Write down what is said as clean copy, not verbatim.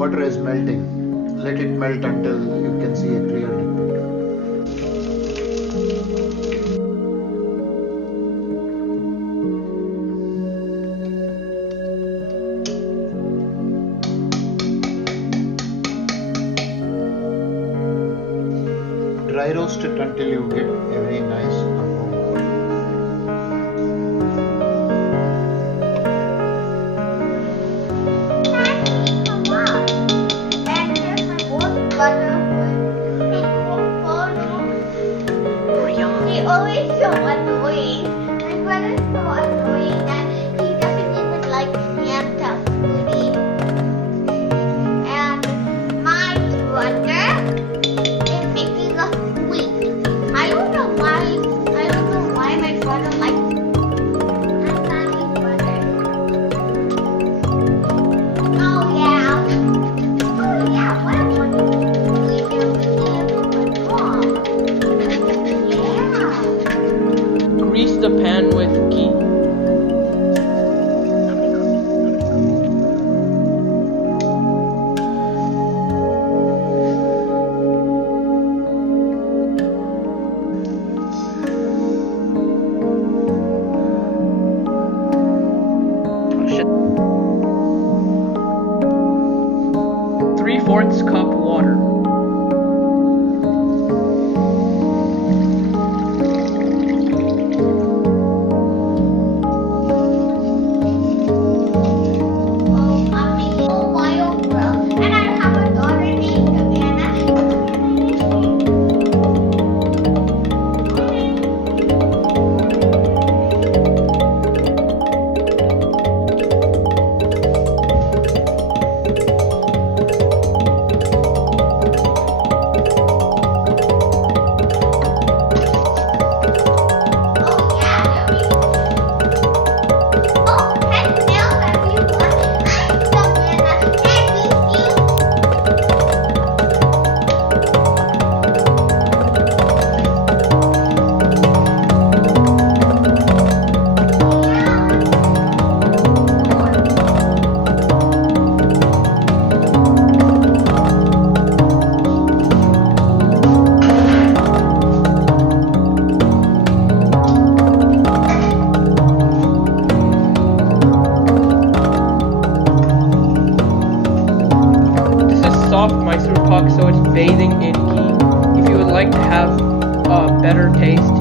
butter is melting. Let it melt until you can see a clear liquid. Dry roast it until you get a very nice aroma. He always so annoying. My brother's so annoying that he doesn't even like Santa foodie. And my brother is making a sweet. I don't know why. I don't know why my brother likes. I'm not his brother. Oh yeah. Oh yeah. What a wonderful Grease the pan with ghee. Oh shit. 3/4 cup water. Soft Mysorepak, so it's bathing in ghee. If you would like to have a better taste,